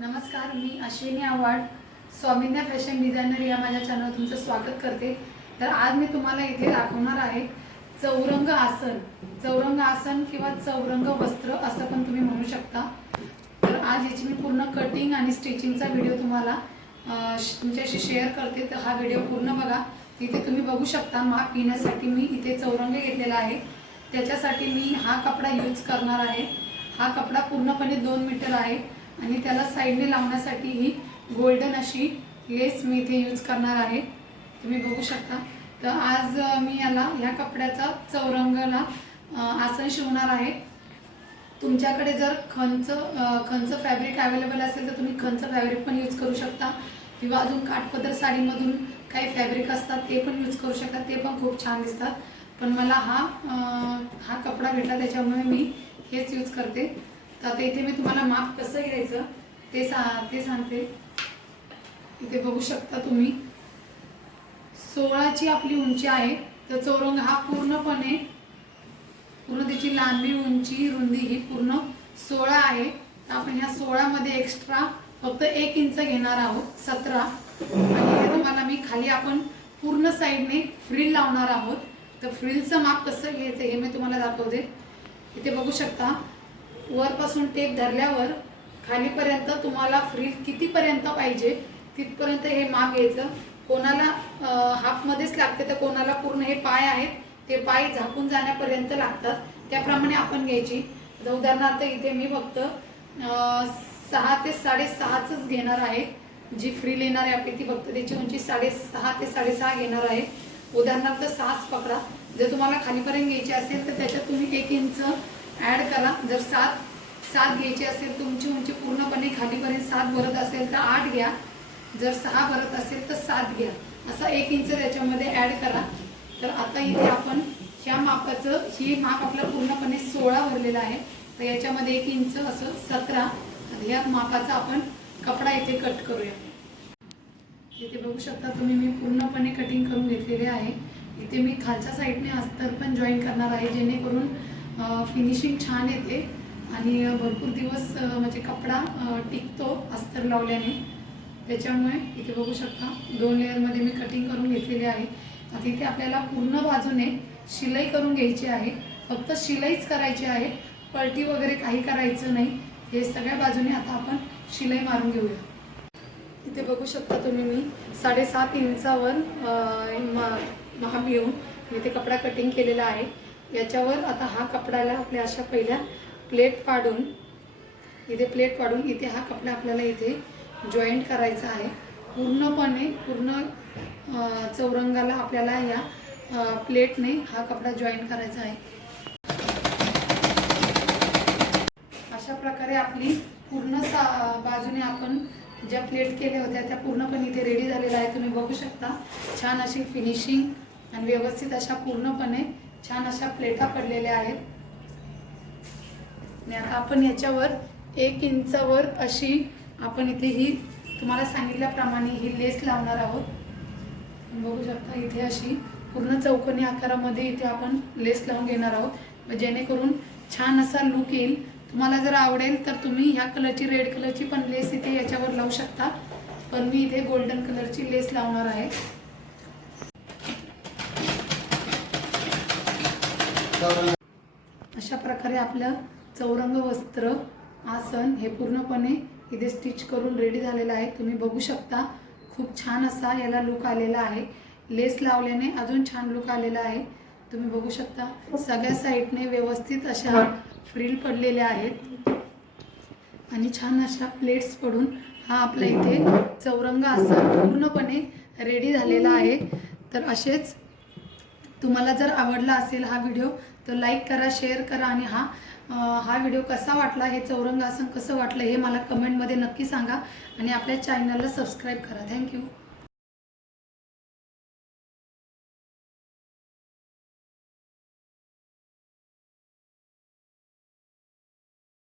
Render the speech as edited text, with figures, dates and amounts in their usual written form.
नमस्कार, मी Ashwini Awhad स्वामिन्या fashion designer या माझ्या चॅनलवर तुमचं स्वागत करते। तर आज मी तुम्हाला इथे दाखवणार आहे चौरंग आसन। चौरंग आसन किंवा चौरंग वस्त्र असं पण तुम्ही म्हणू शकता। तर आज याची मी पूर्ण कटिंग आणि स्टिचिंगचा व्हिडिओ तुम्हाला तुमच्याशी शेअर करते। तर हा व्हिडिओ पूर्ण बघा। इथे तुम्ही बघू शकता माप घेण्यासाठी मी इथे चौरंग घेतलेला आहे। त्याच्यासाठी मी हा कपडा यूज करणार आहे। हा कपडा पूर्णपणे 2 मीटर आहे आणि त्याला साइडने लावण्यासाठी ही गोल्डन अशी लेस मी इथे यूज करणार आहे। तुम्ही बघू शकता। तर आज मी याला ह्या कपड्याचा चौरंगला आसन शिवणार आहे। तुमच्याकडे जर खंच फॅब्रिक अवेलेबल असेल तर तुम्ही खंच फॅब्रिक पण यूज करू शकता किंवा अजून काठपदर साडीमधून काही फॅब्रिक असतात ते पण यूज करू शकता, ते पण खूप छान दिसतात। पण मला हा कपडा भेटला त्याच्यामुळे मी हेच यूज करते। तर आता इथे मी तुम्हाला माप कसं घ्यायचं ते सांगते। इथे बघू शकता तुम्ही 16 ची आपली उंची आहे। तर चौरंग हा पूर्ण त्याची लांबी, उंची, रुंदी ही पूर्ण 16 आहे। तर आपण ह्या 16 मध्ये एक्स्ट्रा फक्त 1 इंच घेणार आहोत, 17। आणि हे तुम्हाला मी खाली आपण पूर्ण साइडने फ्रिल लावणार आहोत। तर फ्रिलचं माप कसं घ्यायचं हे मी तुम्हाला दाखवते। इथे बघू शकता वरपासून टेप धरल्यावर खालीपर्यंत तुम्हाला फ्रिल कितीपर्यंत पाहिजे तिथपर्यंत हे माप घ्यायचं। कोणाला हाफमध्येच लागते तर कोणाला पूर्ण हे पाय आहेत ते पाय झाकून जाण्यापर्यंत लागतात, त्याप्रमाणे आपण घ्यायची। उदाहरणार्थ इथे मी फक्त 6 ते 6.5च घेणार आहे। जी फ्रिल येणार आहे आपली ती फक्त त्याची उंची 6.5 ते 6.5 घेणार आहे। उदाहरणार्थ 6च पकडा। जर तुम्हाला खालीपर्यंत घ्यायची असेल तर त्याच्यात तुम्ही 1 इंच ॲड करा। जर 7 घ्यायची असेल तुमची उंची पूर्णपणे खालीपर्यंत 7 भरत असेल तर 8 घ्या, जर 6 भरत असेल तर 7 घ्या, असा 1 इंच त्याच्यामध्ये ॲड करा। तर आता इथे आपण ह्या मापाचं ही माप आपलं पूर्णपणे 16 भरलेलं आहे। तर याच्यामध्ये 1 इंच असं 17 ह्या मापाचा आपण कपडा इथे कट करूया। इथे बघू शकता तुम्ही मी पूर्णपणे कटिंग करून घेतलेले आहे। इथे मी खालच्या साईडने अस्तर पण जॉईन करणार आहे जेणेकरून फिनिशिंग छान येते आणि भरपूर दिवस म्हणजे कपडा टिकतो अस्तर लावल्याने। त्याच्यामुळे इथे बघू शकता 2 लेअरमध्ये मी कटिंग करून घेतलेली आहे। आता इथे आपल्याला पूर्ण बाजूने शिलाई करून घ्यायची आहे, फक्त शिलाईच करायची आहे, पलटी वगैरे काही करायचं नाही। हे सगळ्या बाजूने आता आपण शिलाई मारून घेऊया। इथे बघू शकता तुम्ही मी 7.5 इंचावर माप घेऊन इथे कपडा कटिंग केलेला आहे। याच्यावर आता हा कपड्याला आपल्या अशा पहिल्या प्लेट पाडून इथे हा कपडा आपल्याला इथे जॉईंट करायचा आहे। पूर्ण चौरंगाला आपल्याला या प्लेटने हा कपडा जॉईंट करायचा आहे। अशा प्रकारे आपली पूर्ण बाजूने आपण ज्या प्लेट केल्या होत्या त्या पूर्णपणे इथे रेडी झालेल्या आहे। तुम्ही बघू शकता छान अशी फिनिशिंग आणि व्यवस्थित अशा पूर्णपणे छान अशा प्लेटा पडलेल्या आहेत। आणि आता आपण याच्यावर 1 इंचावर अशी आपण इथे ही तुम्हाला सांगितल्याप्रमाणे ही लेस लावणार आहोत। बघू शकता इथे अशी पूर्ण चौकोनी आकारामध्ये इथे आपण लेस लावून घेणार आहोत, जेणेकरून छान असा लुक येईल। तुम्हाला जर आवडेल तर तुम्ही ह्या कलरची रेड कलरची पण लेस इथे याच्यावर लावू शकता, पण मी इथे गोल्डन कलरची लेस लावणार आहे। अशा प्रकारे आपलं चौरंग वस्त्र आसन हे पूर्णपणे इथे स्टिच करून रेडी झालेलं आहे। तुम्ही बघू शकता खूप छान असा याला लुक आलेला आहे। लेस लावल्याने अजून छान लुक आलेला आहे। तुम्ही बघू शकता सगळ्या साईडने व्यवस्थित अशा फ्रिल पडलेल्या आहेत आणि छान अशा प्लेट्स पडून हा आपल्या इथे चौरंग आसन पूर्णपणे रेडी झालेला आहे। तर असेच तुम्हाला जर आवडला असेल हा व्हिडिओ तर लाईक करा, शेअर करा आणि हा व्हिडिओ कसा वाटला, हे चौरंग आसन कसं वाटलं हे मला कमेंटमध्ये नक्की सांगा आणि आपल्या चॅनलला सबस्क्राईब करा। थँक्यू।